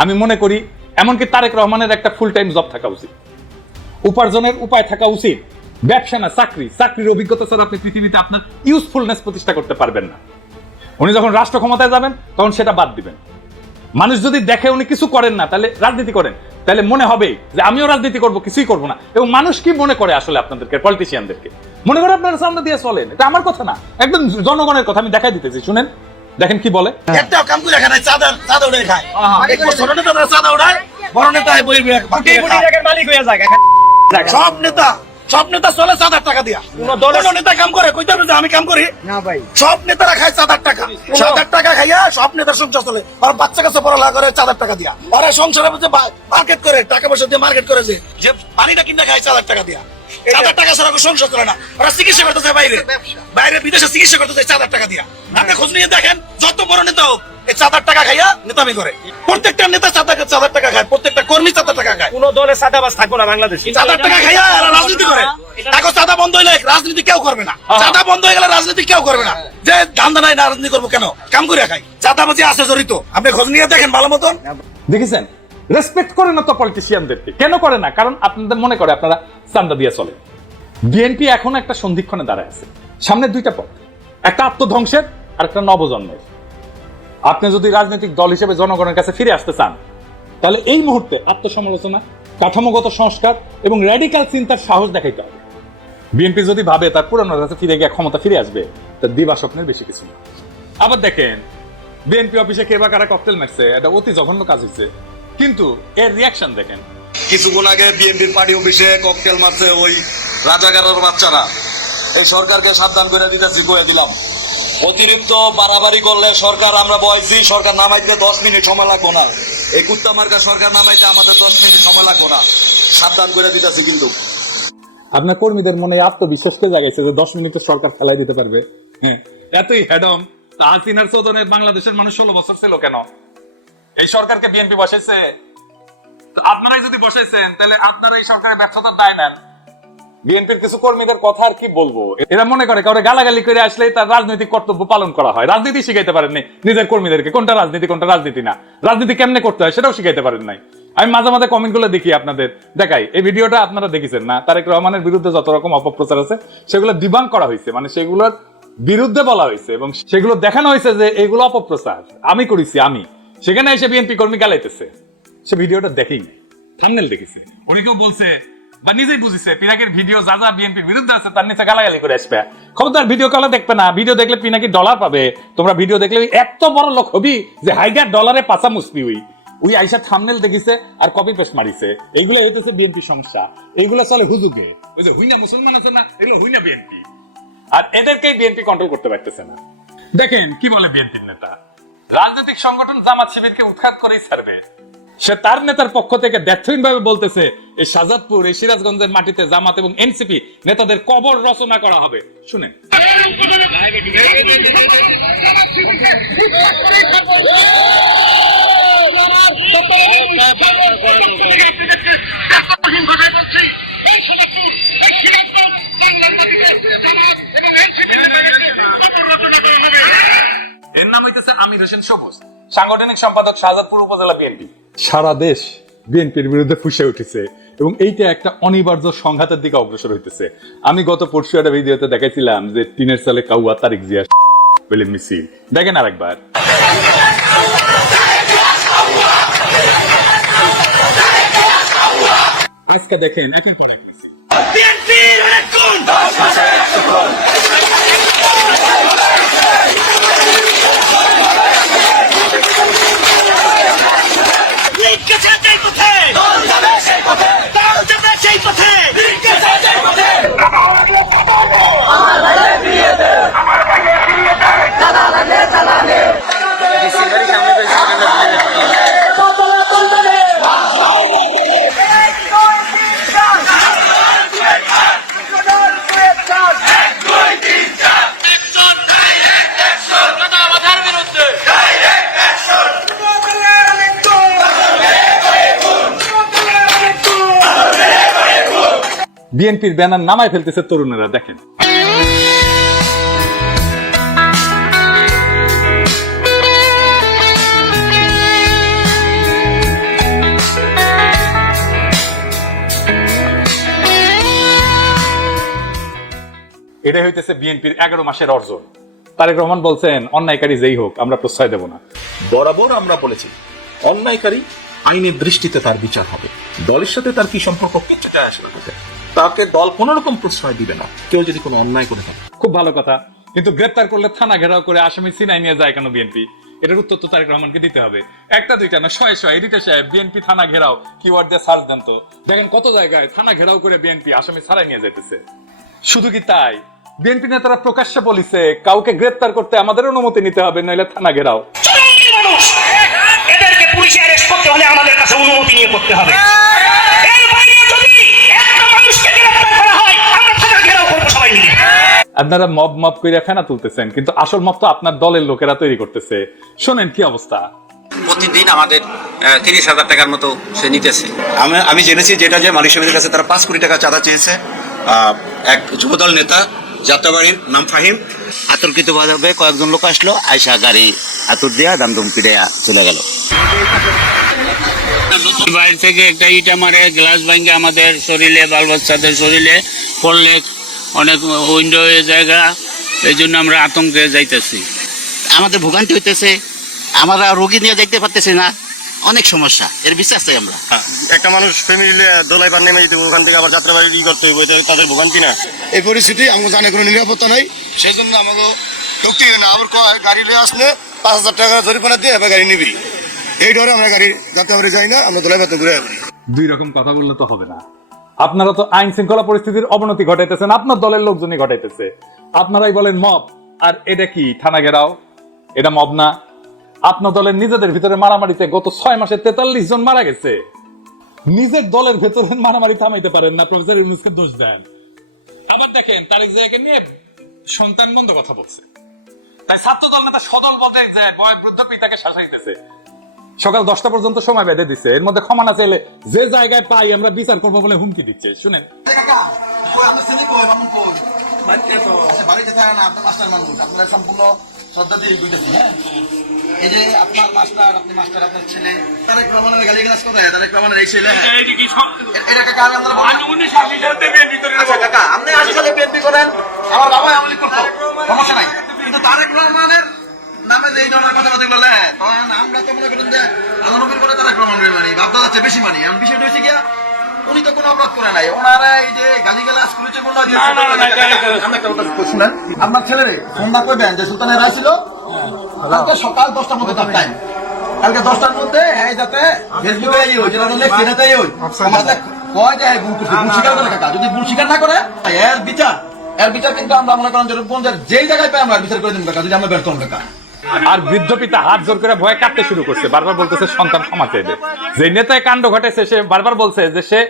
আমি মনে করি এমনকি তারেক রহমানের একটা ফুল টাইম জব থাকা উচিত। উপার্জনের উপায় থাকা উচিত। ব্যবসা না, চাকরি। চাকরির অভিজ্ঞতা ছাড়া আপনি পৃথিবীতে আপনার ইউজফুলনেস প্রতিষ্ঠা করতে পারবেন না। উনি যখন রাষ্ট্র ক্ষমতায় যাবেন, তখন সেটা বাদ দিবেন। মানুষ যদি দেখে উনি কিছু করেন না, তাহলে রাজনীতি করেন। তাহলে মনে হবে যে আমিও রাজনীতি করব, কিছুই করব না। এবং মানুষ কি মনে করে আসলে আপনাদেরকে পলিটিশিয়ানদেরকে মনে করে আপনারা সামনে দিয়ে চলেন। এটা আমার কথা না। একদম জনগণের কথা, আমি দেখাই দিতেছি, শুনেন। দেখেন কি বলে? একটা কাম করে খায় চাঁদা চাঁদা উড়ে খায়। ছোট নেতা চাঁদা উড়ায় বড় নেতা বই মালিক হয়ে যায় সব নেতা সব নেতা চলে চাঁদ আট টাকা দিয়া। কোন নেতা কাম করে কইতে হবে যে আমি কাম করি। না ভাই। সব নেতারা খায় চাঁদ আট টাকা চাঁদ আট টাকা খাইয়া সব নেতার সংসার চলে। আর বাচ্চা কাছে পড়ালেখা করে চাঁদ আট টাকা দিয়া। আর সংসারে মার্কেট করে টাকা পয়সা দিয়ে মার্কেট করে যে পানিটা কিনে খায় চাঁদ আট টাকা দিয়া। চাঁদ আট টাকা ছাড়া সংসার চলে না। ওরা চিকিৎসা করতে যায় বাইরে। বাইরে বিদেশে চিকিৎসা করতে যায় চাঁদ আট টাকা দিয়া। আপনি খোঁজ নিয়ে দেখেন যত বড় নেতা হোক এই চাঁদ আট টাকা খাইয়া নেতামি করে। প্রত্যেকটা নেতা চাঁদ আট চাঁদ আট টাকা খায় প্রত্যেকটা কর্মী চাঁদ আট টাকা খায়। কোন দলে থাকব না বাংলাদেশে। চাঁদা টাকা খাইয়া রাজনীতি করে। এখন চাঁদা বন্ধ হইলে রাজনীতি কেউ করবে না। চাঁদা বন্ধ হয়ে গেলে রাজনীতি কেউ করবে না। যে ধান্দা নাই রাজনীতি করব কেন? কাম করে খাই। চাঁদাবাজি আছে জড়িত। আপনি খোঁজ নিয়ে দেখেন ভালো মতন। দেখেছেন? রেসপেক্ট করে না তো পলিটিশিয়ানদেরকে কেন করে না? কারণ আপনাদের মনে করে আপনারা চান্দা দিয়ে চলে। বিএনপি এখন একটা সন্ধিক্ষণে দাঁড়ায় আছে। সামনে দুইটা পথ। একটা আত্মধ্বংসের আর একটা নবজন্মের। আপনি যদি রাজনৈতিক দল হিসেবে জনগণের কাছে ফিরে আসতে চান, তাহলে এই মুহূর্তে আত্মসমালোচনা, কাঠামোগত সংস্কার এবং র্যাডিক্যাল চিন্তার সাহস দেখাইতে হবে। বিএনপি যদি ভাবে তার পুরনো কাছে ফিরে গিয়ে ক্ষমতা ফিরে আসবে তার দিবা স্বপ্নের বেশি কিছু না। আবার দেখেন বিএনপি অফিসে কে বা কারা ককটেল মারছে, এটা অতি জঘন্য কাজ হচ্ছে কিন্তু এর রিয়াকশন দেখেন। কিছুক্ষণ আগে বিএনপির পার্টি অফিসে ককটেল মারছে ওই রাজাকারের বাচ্চারা। এই সরকারকে সাবধান করে দিতেছি কয়ে দিলাম। অতিরিক্ত বাড়াবাড়ি করলে সরকার আমরা বয়সি সরকার নামাইতে দশ মিনিট সময় লাগবো না। এই কুত্তা মার্কা সরকার নামাইতে আমাদের দশ মিনিট সময় লাগবো না। সাবধান করে দিতেছি কিন্তু। আপনার কর্মীদের মনে আত্মবিশ্বাসকে জাগাইছে যে দশ মিনিটে সরকার ফেলাই দিতে পারবে? হ্যাঁ। এতই হেডম তা হাসিনার চোদনে বাংলাদেশের মানুষ ষোলো বছর ছিল কেন? এই সরকারকে বিএনপি বসাইছে? তো আপনারাই যদি বসাইছেন তাহলে আপনারা এই সরকারের ব্যর্থতার দায় নেন। বিএনপির কিছু কর্মীদের কথা আর কি বলব? এরা মনে করে কাউরে গালাগালি করে আসলে তার রাজনৈতিক কর্তব্য পালন করা হয়। রাজনীতি শিখাইতে পারেননি নিজের কর্মীদেরকে। কোনটা রাজনীতি কোনটা রাজনীতি না। রাজনীতি কেমনে করতে হয় সেটাও শিখাইতে পারেন নাই। আমি মাঝে মাঝে কমেন্টগুলো দেখি আপনাদের। দেখাই এই ভিডিওটা আপনারা দেখেছেন না? তারেক রহমানের বিরুদ্ধে যত রকম অপপ্রচার আছে সেগুলো দিবাং করা হয়েছে। মানে সেগুলোর বিরুদ্ধে বলা হয়েছে এবং সেগুলো দেখানো হয়েছে যে এগুলো অপপ্রচার। আমি করেছি আমি। সেখানে এসে বিএনপি কর্মী গালাইতেছে। সে ভিডিওটা দেখেই থামনেল দেখেছে। উনি কেউ বলছে, বা নিজেই বুঝেছে, পিনাকির ভিডিও যা যা বিএনপির বিরুদ্ধে আছে তার নিচে গালাগালি করে আসবে। খবরদার, ভিডিও কলে দেখবে না, ভিডিও দেখলে পিনাকি ডলার পাবে। তোমরা ভিডিও দেখলে এত বড় লোক হবি যে হাইগার ডলারে পাচা মুসবি ওই। ওই আইসা থামনেল দেখিছে আর কপি পেস্ট মারিছে। এইগুলো হইতেছে বিএনপি সমস্যা। এইগুলো চলে হুজুগে। ওই যে হুইনা মুসলমান আছে না, এগুলো হুইনা বিএনপি। আর এদেরকেই বিএনপি কন্ট্রোল করতে পারতেছে না। দেখেন, কি বলে বিএনপির নেতা? রাজনৈতিক সংগঠন জামাত শিবিরকে উৎখাত করেই ছাড়বে সে তার নেতার পক্ষ থেকে ব্যর্থহীন ভাবে বলতেছে এই শাহজাদপুর এই সিরাজগঞ্জের মাটিতে জামাত এবং এনসিপি নেতাদের কবর রচনা করা হবে শুনেন আমির হোসেন সবুজ। সাংগঠনিক সম্পাদক শাহজাদপুর উপজেলা বিএনপি। সারা দেশ বিএনপির বিরুদ্ধে ফুসে উঠেছে এবং এইটা একটা অনিবার্য সংঘাতের দিকে অগ্রসর হইতেছে। আমি গত পরশু একটা ভিডিওতে দেখাইছিলাম যে টিনের সালে কাউয়া তারিক জিয়া বলে মিছিল। দেখেন আরেকবার। আজকে দেখেন একের পর এক মিছিল। বিএনপির ব্যানার নামায় ফেলতেছে তরুণেরা, দেখেন। এটাই হইতেছে বিএনপির এগারো মাসের অর্জন। তারেক রহমান বলছেন, অন্যায়কারী যেই হোক, আমরা প্রশ্রয় দেব না। বরাবর আমরা বলেছি, অন্যায়কারী আইনের দৃষ্টিতে তার বিচার হবে। দলের সাথে তার কি সম্পর্ক কিছুটা আসবে? তাকে দল কোন রকম প্রশ্রয় দিবে না। কেউ যদি কোনো অন্যায় করে থাকে। খুব ভালো কথা। কিন্তু গ্রেপ্তার করলে থানা ঘেরাও করে আসামি সিনাই নিয়ে যায় কেন বিএনপি? এটার উত্তর তো তারেক রহমানকে দিতে হবে। একটা দুইটা না শয়ে শয়ে। এডিটর সাহেব বিএনপি থানা ঘেরাও। কিওয়ার্ড দিয়ে সার্চ দেন তো। দেখেন কত জায়গায় থানা ঘেরাও করে বিএনপি আসামি ছাড়াই নিয়ে যাইতেছে। শুধু কি তাই? বিএনপি নেতারা প্রকাশ্যে বলিছে কাউকে গ্রেপ্তার করতে আমাদের অনুমতি নিতে হবে নইলে থানা ঘেরাও। আপনারা মব মব করে ফেনা তুলতেছেন কিন্তু আসল মব তো আপনার দলের লোকেরা তৈরি করতেছে। শোনেন কি অবস্থা? প্রতিদিন আমাদের তিরিশ হাজার টাকার মতো সে নিতেছে। আমি আমি জেনেছি যেটা যে মালিক সমিতির কাছে তারা পাঁচ কোটি টাকা চাঁদা চেয়েছে। আহ, এক যুবদল নেতা যাত্রাবাড়ির নাম ফাহিম। আতর্কিতভাবে কয়েকজন লোক আসলো আয়সা গাড়ি আতুর দিয়া দামদম পিড়িয়া চলে গেল। বাইরে থেকে একটা ইটা মারে গ্লাস ভাঙ্গে আমাদের শরীরে বাল বাচ্চাদের শরীরে পড়লে অনেক উইন্ডো জায়গা এই জন্য আমরা আতঙ্কে যাইতেছি। আমাদের ভোগান্তি হইতেছে আমরা রোগী নিয়ে যাইতে পারতেছি না অনেক সমস্যা এর বিশ্বাস চাই আমরা। একটা মানুষ ফ্যামিলি দোলাই পার নেমে যেতে ওখান থেকে আবার যাত্রাবাড়ি ই করতে হবে এটা তাদের ভোগান্তি না। এই পরিস্থিতি আমাকে জানে কোনো নিরাপত্তা নাই সেই জন্য আমাকে ঢুকতে না। আবার কয় গাড়ি নিয়ে আসলে পাঁচ হাজার টাকা জরিমানা দিয়ে এবার গাড়ি নিবি। এই ডরে আমরা গাড়ি যাত্রাবাড়ি যাই না আমরা দোলাই পাতে ঘুরে আসি। দুই রকম কথা বললে তো হবে না। আপনারা তো আইন শৃঙ্খলা পরিস্থিতির অবনতি ঘটাইতেছেন, আপনার দলের লোকজনই ঘটাইতেছে। আপনারাই বলেন মব, আর এটা কি, থানা ঘেরাও? এটা মব না। আপনার দলের নিজেদের ভিতরে মারামারিতে গত ছয় মাসে তেতাল্লিশ জন মারা গেছে। নিজের দলের ভেতরে মারামারি থামাইতে পারেন না, প্রফেসর ইউনুসকে দোষ দেন। আবার দেখেন, তারেক জায়গাকে নিয়ে সন্তান বন্ধ কথা বলছে। তাই ছাত্র দল নেতা সদল বলতে যে বয় বৃদ্ধ পিতাকে শাসাইতেছে। সকাল দশটা পর্যন্ত সময় বেঁধে দিচ্ছে এর মধ্যে ক্ষমা না চাইলে যে জায়গায় পাই আমরা বিচার করব বলে হুমকি দিচ্ছে। শুনেন। বাড়িতে থাকে আপনার মাস্টার মানুষ আপনার সম্পূর্ণ শ্রদ্ধা দিয়ে বুঝতেছি হ্যাঁ? এই যে আপনার মাস্টার আপনি মাস্টার আপনার ছেলে তারেক রহমানের গালি গালাজ করে তারেক রহমানের এই ছেলে হ্যাঁ? এটা কাকা আমি আপনার আচ্ছা কাকা আপনি আসলে বিএনপি করেন আমার বাবা আমলি করতো সমস্যা নাই। কিন্তু তারেক রহমানের যে এই ধরনের কথা কথা বলে হ্যাঁ তখন আমরা তো মনে করেন যে আল্লাহ নবীর মানি বেশি মানি। আমি বিষয়টা হচ্ছে গিয়া উনি তো কোনো অপরাধ করে নাই। ওনারা এই যে গালি করেছে শুনেন আপনার ছেলেরে ফোনটা সুলতানের রায় ছিল? কালকে সকাল দশটার মধ্যে তার টাইম কালকে দশটার মধ্যে হ্যাঁ যাতে ফেসবুকে এই ওই যেটা লেখছে এটাতে এই আমাদের কয় যে ভুল করছে ভুল স্বীকার করে কাকা যদি ভুল স্বীকার না করে এর বিচার। এর বিচার কিন্তু আমরা মনে করেন যে রূপগঞ্জের যেই জায়গায় পাই আমরা বিচার করে দিন কাকা যদি আমরা ব্যর্থ হন কাকা। আর বৃদ্ধ পিতা হাত জোর করে ভয়ে কাঁদতে শুরু করছে। বারবার বলতেছে, সন্তান ক্ষমা চাইবে। যে নেতায় কাণ্ড ঘটেছে, সে বারবার বলছে যে সে,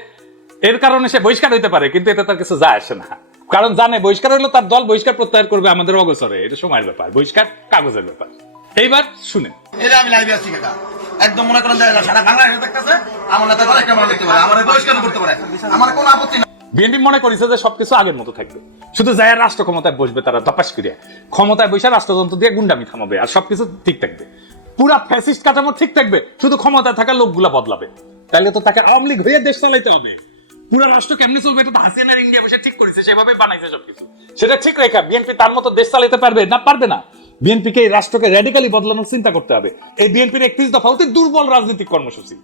এর কারণে সে বহিষ্কার হইতে পারে, কিন্তু এতে তার কিছু যায় আসে না। কারণ জানে, বহিষ্কার হইল তার দল বহিষ্কার প্রত্যাহার করবে আমাদের অগোচরে। এটা সময়ের ব্যাপার, বহিষ্কার কাগজের ব্যাপার। এইবার শুনে এটা আমি লাইভে আছি একদম মনে করেন সারা বাংলাদেশে আমার নেতা আমার বহিষ্কার করতে পারে। আমার কোনো আপত্তি বিএনপি মনে করেছে যে সবকিছু আগের মতো থাকবে। শুধু যায় রাষ্ট্র ক্ষমতায় বসবে তারা তপাস করিয়া। ক্ষমতায় বসে রাষ্ট্রযন্ত্র দিয়ে গুন্ডামি থামাবে আর সবকিছু ঠিক থাকবে। পুরা ফ্যাসিস্ট কাঠামো ঠিক থাকবে, শুধু ক্ষমতায় থাকা লোকগুলা বদলাবে। তাহলে তো তাকে আওয়ামী লীগ হয়ে দেশ চালাইতে হবে। পুরো রাষ্ট্র কেমনে চলবে এটা তো হাসিনার ইন্ডিয়া বসে ঠিক করেছে, সেভাবে বানাইছে সবকিছু। সেটা ঠিক রেখা, বিএনপি তার মতো দেশ চালাইতে পারবে না পারবে না? বিএনপিকে এই রাষ্ট্রকে র্যাডিক্যালি বদলানোর চিন্তা করতে হবে। এই বিএনপির একত্রিশ দফা অতি দুর্বল রাজনৈতিক কর্মসূচি।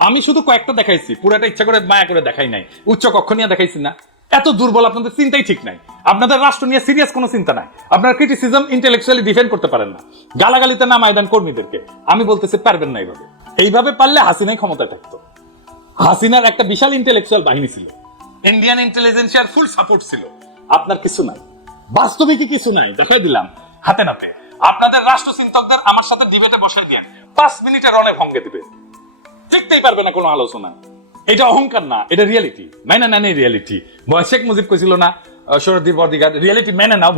আমি শুধু কয়েকটা দেখাইছি, পুরাটা ইচ্ছা করে মায়া করে দেখাই নাই, উচ্চ কক্ষ নিয়ে দেখাইছি না। এত দুর্বল, আপনাদের চিন্তাই ঠিক নাই। আপনাদের রাষ্ট্র নিয়ে সিরিয়াস কোনো চিন্তা নাই। আপনার ক্রিটিসিজম ইন্টেলেকচুয়ালি ডিফেন্ড করতে পারেন না। গালাগালিতে না ময়দান কর্মীদেরকে। আমি বলতেছি, পারবেন না এইভাবে। এইভাবে পারলে হাসিনাই ক্ষমতায় থাকতো। হাসিনার একটা বিশাল ইন্টেলেকচুয়াল বাহিনী ছিল। ইন্ডিয়ান ইন্টেলিজেন্সিয়ার ফুল সাপোর্ট ছিল। আপনার কিছু নাই। বাস্তবিকই কিছু নাই। দেখাই দিলাম, হাতে নাতে। আপনাদের রাষ্ট্র চিন্তকদের আমার সাথে ডিবেটে বসাই দিয়ে পাঁচ মিনিটের রনে ভঙ্গে দিবে। টিকতেই পারবে না কোনো আলোচনা। এটা অহংকার না, এটা রিয়েলিটি মেনে নেন রিয়েলিটি শেখ মুজিব কইছিল না বর্দিগার মেনে নাও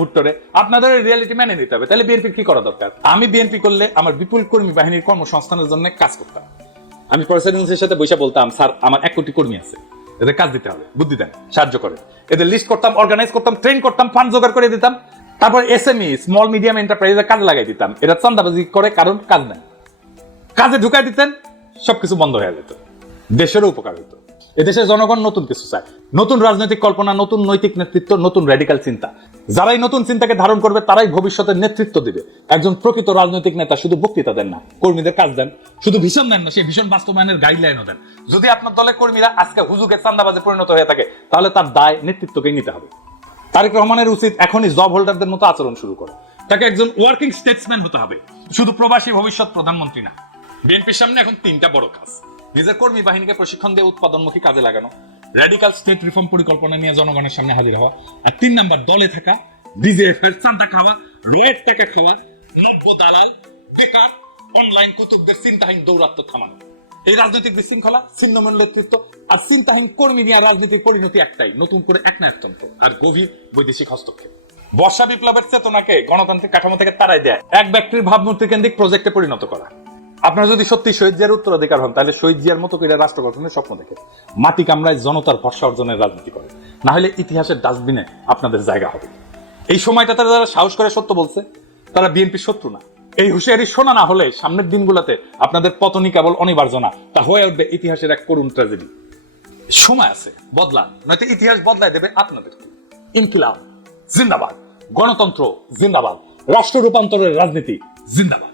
আপনাদের মেনে নিতে হবে। তাহলে বিএনপির কি করা দরকার? আমি বিএনপি করলে আমার বিপুল কর্মী বাহিনীর কর্মসংস্থানের জন্য কাজ করতাম। আমি প্রেসিডেন্সির সাথে বলতাম, স্যার, আমার এক কোটি কর্মী আছে। এদের কাজ দিতে হবে। বুদ্ধি দেন, সাহায্য করেন। এদের লিস্ট করতাম অর্গানাইজ করতাম ট্রেন করতাম ফান্ড জোগাড় করে দিতাম। তারপর এসএমই স্মল মিডিয়াম এন্টারপ্রাইজের কাজে লাগাই দিতাম। এরা চান্দাবাজি করে, কারণ কাজ নাই। কাজে ঢুকাই দিতেন সবকিছু বন্ধ হয়ে যেত। দেশেরও উপকার হতো। এদেশের জনগণ নতুন কিছু চায়। নতুন রাজনৈতিক কল্পনা, নতুন নৈতিক নেতৃত্ব, নতুন রেডিক্যাল চিন্তা। যারাই নতুন চিন্তাকে ধারণ করবে, তারাই ভবিষ্যতের নেতৃত্ব দিবে। একজন প্রকৃত রাজনৈতিক নেতা শুধু বক্তৃতা দেন না, কর্মীদের কাজ দেন। শুধু ভীষণ দেন না, সেই ভীষণ বাস্তবায়নের গাইডলাইনও দেন। যদি আপনার দলের কর্মীরা আজকে হুজুকে চান্দাবাজে পরিণত হয়ে থাকে, তাহলে তার দায় নেতৃত্বকেই নিতে হবে। তারেক রহমানের উচিত এখনই জব হোল্ডারদের মতো আচরণ শুরু করে। তাকে একজন ওয়ার্কিং স্টেটসম্যান হতে হবে। শুধু প্রবাসী, ভবিষ্যৎ প্রধানমন্ত্রী না। বিএনপির সামনে এখন তিনটা বড় কাজ। নিজের কর্মী বাহিনীকে প্রশিক্ষণ দিয়ে উৎপাদনমুখী কাজে লাগানো র্যাডিক্যাল স্টেট রিফর্ম পরিকল্পনা নিয়ে জনগণের সামনে হাজির হওয়া, আর তিন নাম্বার, দলে থাকা বিজেএফ এর চান্দা খাওয়া, রয়ের টাকা খাওয়া, নব্য দালাল, বেকার অনলাইন কুতুবদের চিন্তাহীন দৌরাত্ম থামানো। এই রাজনৈতিক বিশৃঙ্খলা, ছিন্নমূল নেতৃত্ব আর চিন্তাহীন কর্মী নিয়ে রাজনীতির পরিণতি একটাই, নতুন করে এক নায়কতন্ত্র আর গভীর বৈদেশিক হস্তক্ষেপ। বর্ষা বিপ্লবের চেতনাকে গণতান্ত্রিক কাঠামো থেকে তাড়াই দেয় এক ব্যক্তির ভাবমূর্তি কেন্দ্রিক প্রজেক্টে পরিণত করা। আপনারা যদি সত্যি শহীদ জিয়ার উত্তরাধিকার হন, তাহলে শহীদ জিয়ার মতো করে রাষ্ট্র গঠনের স্বপ্ন দেখে মাটি কামড়ায় জনতার ভরসা অর্জনের রাজনীতি করে না হলে ইতিহাসের ডাস্টবিনে আপনাদের জায়গা হবে। এই সময়টাতে যারা সাহস করে সত্য বলছে, তারা বিএনপির শত্রু না। এই হুঁশিয়ারি শোনা না হলে সামনের দিনগুলোতে আপনাদের পতনই কেবল অনিবার্য না, তা হয়ে উঠবে ইতিহাসের এক করুণ ট্র্যাজেডি। সময় আছে, বদলান। নয়তো ইতিহাস বদলায় দেবে আপনাদের। ইনকিলাব, জিন্দাবাদ। গণতন্ত্র, জিন্দাবাদ। রাষ্ট্র রূপান্তরের রাজনীতি, জিন্দাবাদ।